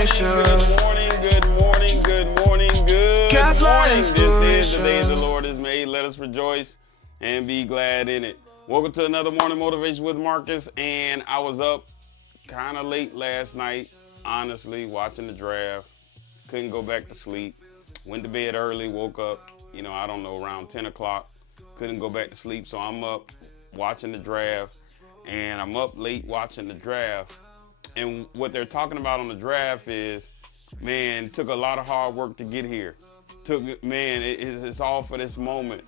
inspiration. Good morning, good morning, good morning, good God's my morning. This is the day inspiration. the Lord has made. Let us rejoice and be glad in it. Welcome to another morning motivation with Marcus. And I was up kind of late last night, honestly, watching the draft. Couldn't go back to sleep. Went to bed early, woke up, I don't know, around 10 o'clock. Couldn't go back to sleep, so I'm up watching the draft. And I'm up late watching the draft. And what they're talking about on the draft is, man, it took a lot of hard work to get here. It's all for this moment.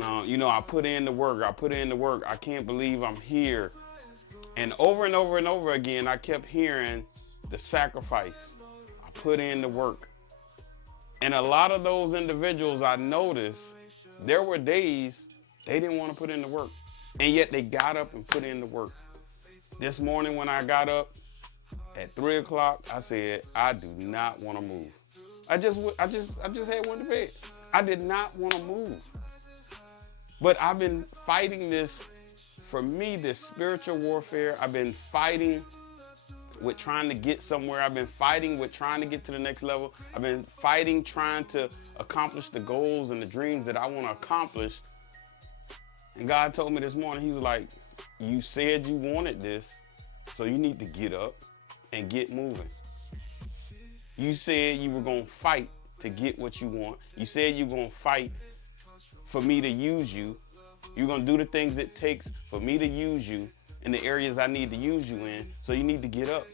I put in the work. I can't believe I'm here. And over and over again, I kept hearing the sacrifice. I put in the work. And a lot of those individuals I noticed, there were days they didn't want to put in the work. And yet they got up and put in the work. This morning when I got up at 3 o'clock, I said, I do not want to move. I just had went to bed. I did not want to move. But I've been fighting this, for me, this spiritual warfare. I've been fighting with trying to get somewhere. I've been fighting with trying to get to the next level. I've been fighting trying to accomplish the goals and the dreams that I want to accomplish. And God told me this morning, he was like, you said you wanted this, so you need to get up and get moving. You said you were going to fight to get what you want. You said you're going to fight for me to use you. You're going to do the things it takes for me to use you in the areas I need to use you in, so you need to get up.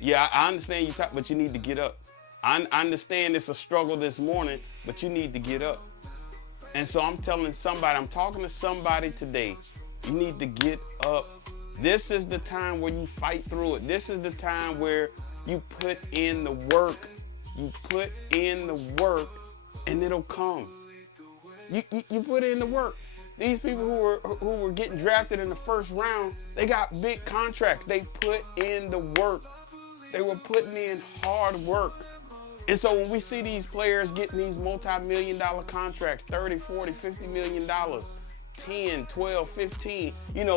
Yeah, I understand you talk, but you need to get up. I understand it's a struggle this morning, but you need to get up. And so I'm talking to somebody today, you need to get up. This is the time where you fight through it. This is the time where you put in the work. You put in the work and it'll come. You put in the work. These people who were getting drafted in the first round, they got big contracts. They put in the work. They were putting in hard work. And so when we see these players getting these multi-million-dollar contracts, 30, 40, $50 million, 10, 12, 15,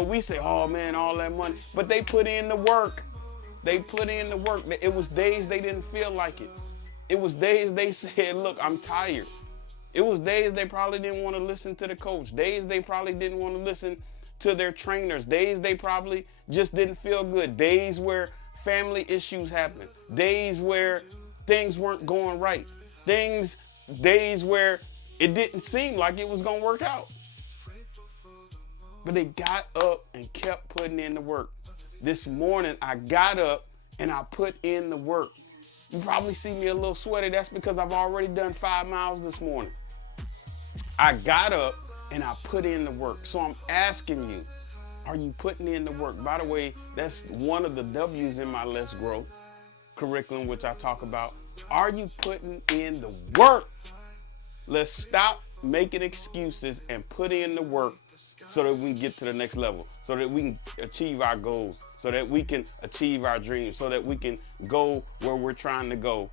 we say, oh man, all that money. But they put in the work. They put in the work. It was days they didn't feel like it. It was days they said, look, I'm tired. It was days they probably didn't want to listen to the coach. Days they probably didn't want to listen to their trainers. Days they probably just didn't feel good. Days where family issues happened. Days where things weren't going right. Days where it didn't seem like it was going to work out. But they got up and kept putting in the work. This morning, I got up and I put in the work. You probably see me a little sweaty. That's because I've already done 5 miles this morning. I got up and I put in the work. So I'm asking you, are you putting in the work? By the way, that's one of the W's in my Let's Grow curriculum, which I talk about. Are you putting in the work? Let's stop making excuses and put in the work so that we can get to the next level, so that we can achieve our goals, so that we can achieve our dreams, so that we can go where we're trying to go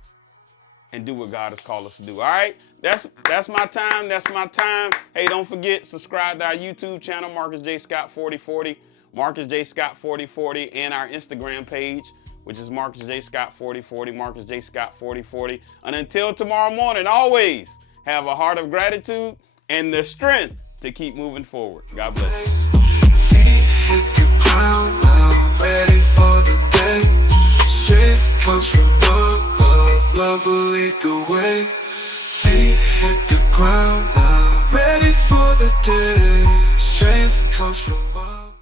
and do what God has called us to do. All right? That's my time. That's my time. Hey, don't forget, subscribe to our YouTube channel, Marcus J. Scott 4040, Marcus J. Scott 4040, and our Instagram page, which is Marcus J. Scott 4040, Marcus J. Scott 4040. And until tomorrow morning, always have a heart of gratitude and the strength to keep moving forward. God bless you. Hit the ground now, ready for the day. Strength comes from above, love will lead the way. Feet hit the ground now, ready for the day. Strength comes from above.